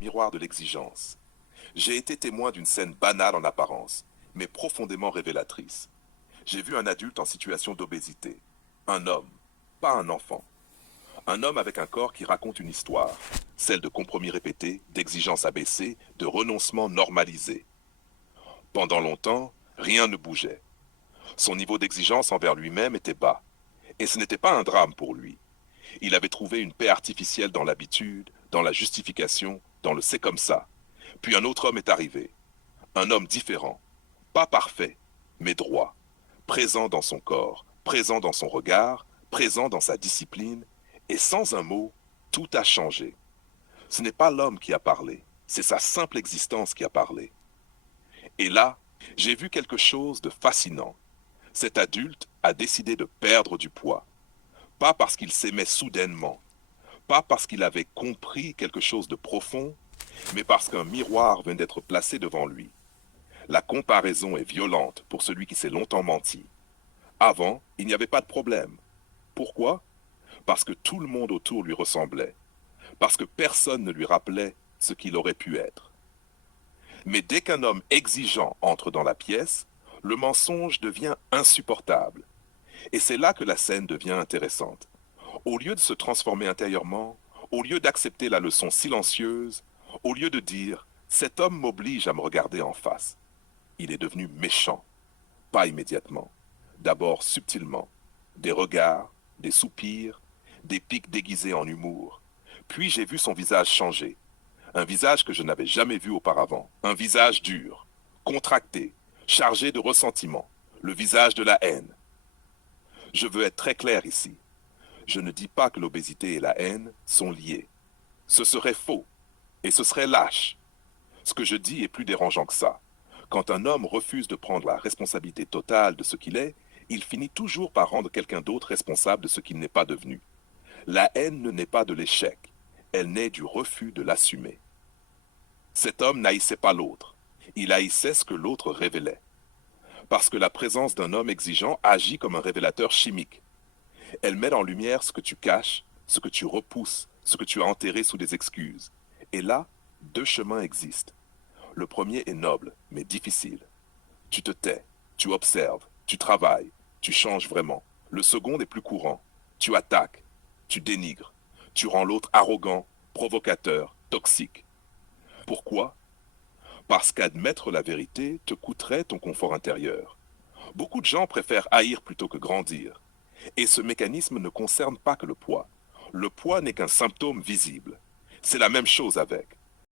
Miroir de l'exigence. J'ai été témoin d'une scène banale en apparence, mais profondément révélatrice. J'ai vu un adulte en situation d'obésité. Un homme, pas un enfant. Un homme avec un corps qui raconte une histoire, celle de compromis répétés, d'exigences abaissées, de renoncements normalisés. Pendant longtemps, rien ne bougeait. Son niveau d'exigence envers lui-même était bas. Et ce n'était pas un drame pour lui. Il avait trouvé une paix artificielle dans l'habitude, dans la justification, dans le c'est comme ça. Puis un autre homme est arrivé. Un homme différent. Pas parfait, mais droit. Présent dans son corps, présent dans son regard, présent dans sa discipline. Et sans un mot, tout a changé. Ce n'est pas l'homme qui a parlé, c'est sa simple existence qui a parlé. Et là, j'ai vu quelque chose de fascinant. Cet adulte a décidé de perdre du poids. Pas parce qu'il s'aimait soudainement, pas parce qu'il avait compris quelque chose de profond, mais parce qu'un miroir vient d'être placé devant lui. La comparaison est violente pour celui qui s'est longtemps menti. Avant, il n'y avait pas de problème. Pourquoi? Parce que tout le monde autour lui ressemblait. Parce que personne ne lui rappelait ce qu'il aurait pu être. Mais dès qu'un homme exigeant entre dans la pièce, le mensonge devient insupportable. Et c'est là que la scène devient intéressante. Au lieu de se transformer intérieurement, au lieu d'accepter la leçon silencieuse, au lieu de dire « cet homme m'oblige à me regarder en face », il est devenu méchant. Pas immédiatement, d'abord subtilement. Des regards, des soupirs, des pics déguisés en humour. Puis j'ai vu son visage changer. Un visage que je n'avais jamais vu auparavant. Un visage dur, contracté, chargé de ressentiment. Le visage de la haine. Je veux être très clair ici. Je ne dis pas que l'obésité et la haine sont liées. Ce serait faux et ce serait lâche. Ce que je dis est plus dérangeant que ça. Quand un homme refuse de prendre la responsabilité totale de ce qu'il est, il finit toujours par rendre quelqu'un d'autre responsable de ce qu'il n'est pas devenu. La haine ne naît pas de l'échec, elle naît du refus de l'assumer. Cet homme n'haïssait pas l'autre, il haïssait ce que l'autre révélait. Parce que la présence d'un homme exigeant agit comme un révélateur chimique. Elle met en lumière ce que tu caches, ce que tu repousses, ce que tu as enterré sous des excuses. Et là, deux chemins existent. Le premier est noble, mais difficile. Tu te tais, tu observes, tu travailles, tu changes vraiment. Le second est plus courant. Tu attaques, tu dénigres, tu rends l'autre arrogant, provocateur, toxique. Pourquoi? Parce qu'admettre la vérité te coûterait ton confort intérieur. Beaucoup de gens préfèrent haïr plutôt que grandir. Et ce mécanisme ne concerne pas que le poids. Le poids n'est qu'un symptôme visible. C'est la même chose avec.